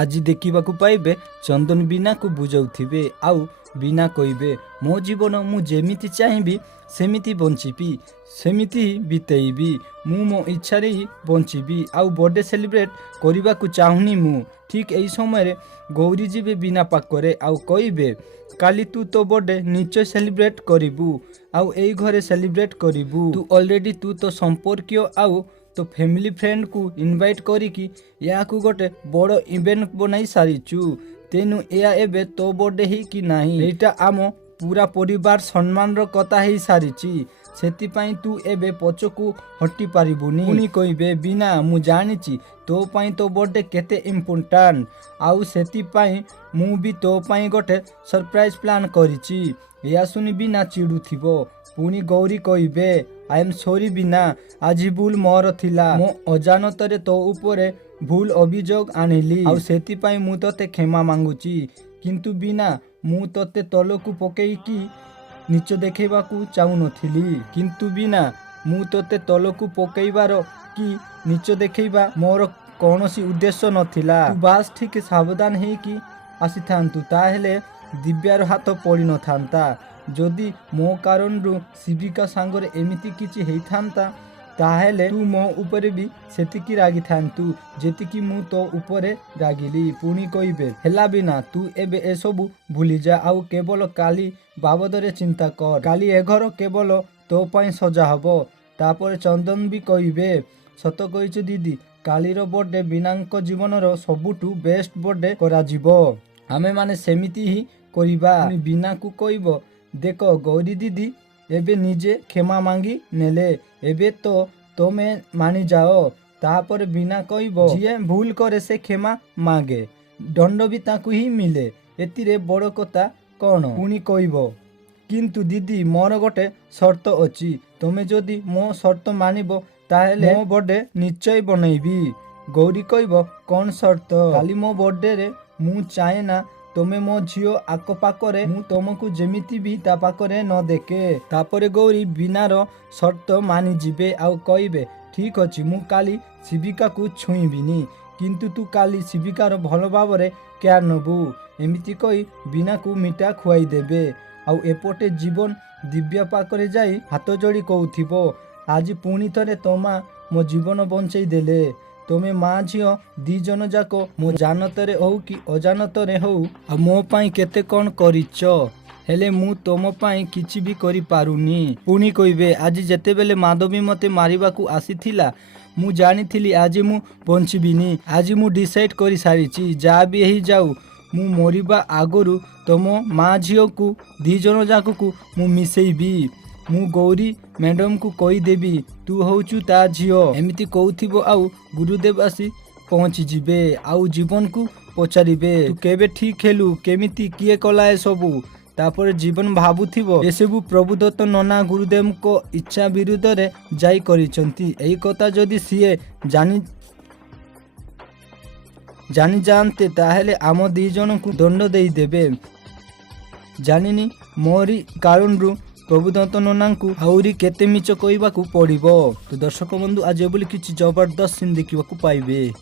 आज देखा पाइबे चंदन बीना को बुझाउथिबे आउ बीना कहिबे मो जीवन मु जेमिति चाहिबी सेमिति बंचिबी सेमिति बितेइबी मु मो इच्छा रे बंचिबी आउ बर्थडे सेलिब्रेट करबा को चाहुनी मु। ठीक एई समय गौरी जीवे बीना पाखरे आउ कहिबे काली तू तो बर्थडे निश्चय सेलिब्रेट करिबू आउ एई घरे सेलिब्रेट करिबू। तू ऑलरेडी तू तो संपर्कीय आउ तो फैमिली फ्रेंड को इनवाइट करिकी या को गोटे बड़ इवेंट बनाई सारिचु तेनु या एबे तो बर्थडे ही कि नाही एटा आम पूरा परिवार सम्मान रो कथा ही सारिची सेतिपाई तू एबे पछकू हटी पारिबुनी। पुनी कहिबे बिना मु जानिची तो पाई तो बर्थडे केते इम्पोर्टेंट आउ सेतिपाई मु भी तो पाई गोटे सरप्राइज प्लान करिची। या सुनी बिना चिड़ुथिबो पुनी गौरी कहिबे आई एम सॉरी बिना आज भूल मोर थिला मो अजानतरे तो उपरे भूल अभियोग आनिली आउ सेतिपाई मु तते क्षमा मांगुची किंतु बिना मु तते तलकू पकेइकी नीच देखैबाकू चाहू नथिली किंतु बिना मु तते तलकू पकेइबार कि नीच देखैबा मोर कौनसी उद्देश्य नथिला। तू बास ठीक सावधान हेकी आसीथांतु ताहेले दिव्यार हाथ पड़ी न थांता जदि मो कारण रु शिविका सांगरे एमिति किछि हेइथांता ताहेले तू मो उपरे भी सेतिकी रागी थांतु जेतिकी मु तो उपरे रागिली। पुणी कहिबे हेला बिना तू एबे एसबु भूली जा आउ केवल काली बाबदरे चिंता कर काली ए घर केवल तो पाई सजा हबो। तापर चंदन भी कहिबे सत कहिछु दीदी कालीर बर्थडे बिनांक जीवनर सबुठु बेस्ट बर्थडे करा जिवो आमे माने सेमिति ही करिबा। बिना को कहिबो देख गौरी दीदी एबे निजे क्षमा मांगी नेले एबे तो तमे मानी जाओ। तापर बिना कहिबो जिए भूल करे से क्षमा मांगे दंड भी ताकू ही मिले एतिरे बड़ कथा कौन। पुणी कहिबो किंतु दीदी मोर गोटे शर्त अछि तमे जदि मो शर्त मानिबो ताहेले मो बर्थडे निश्चय बनैबी। गौरी कहिबो कौन शर्त खाली मो बर्थडे रे मु चाहे ना तमे मो झियो आको पाकरे मु तुमको जेमिति भी ता पाकरे न देखे। तापरे गौरी बिनार शर्त मानि जिबे आउ कहिबे ठीक अछि मु काली शिविका को छुईबिनी किंतु तू काली शिविकार भल भावरे केयर नबू एमिति कही बिना को मिठा खुआई देबे आउ एपटे जीवन दिव्या पाकरे जाई हाथ जोड़ी कहूथिबो आज पुणी थरे तमा मो जीवन बंचई देले तमे माँ झियो दी जन जाको मो जानतरे हो कि अजानतरे हो आ मो पाई केते कौन करिच हेले मु तम पाई किछि भी करि पारुनी। पुणी कहिबे आज जेतेबेले माधवी मते मारिबाकू आसीथिला मु जानिथिली आज मु बंचिबिनी आज मु डिसाइड करि सारिछि जा भी ही जाऊ मु मरिबा आगरु तम माँ झियो को दी जन जाको को मु मिसेइबी मु गौरी मैडम को कहीदेवी तू होचु ता झियो एमिति कहूथिबो आउ गुरुदेव आसी पहुँची जिबे आउ जीवन को पचारिबे तू केबे ठीक हेलु केमिति किए कला ए सबु तापर जीवन भाबुथिबो एसबु प्रभुदत्त नना गुरुदेव को इच्छा विरुद्ध रे जाई करिसंती एई कथा जदि सिए जानी जानते ताहेले आम दी जन को दंड देई देबे जानिनी मोरी कारण रु प्रभुदत्त नना को आउरी केते मिच कहबाकू पड़िबो। तो दर्शक बंधु आज एबोली किछि जबरदस्त सीन देखिबाकू पाइबे।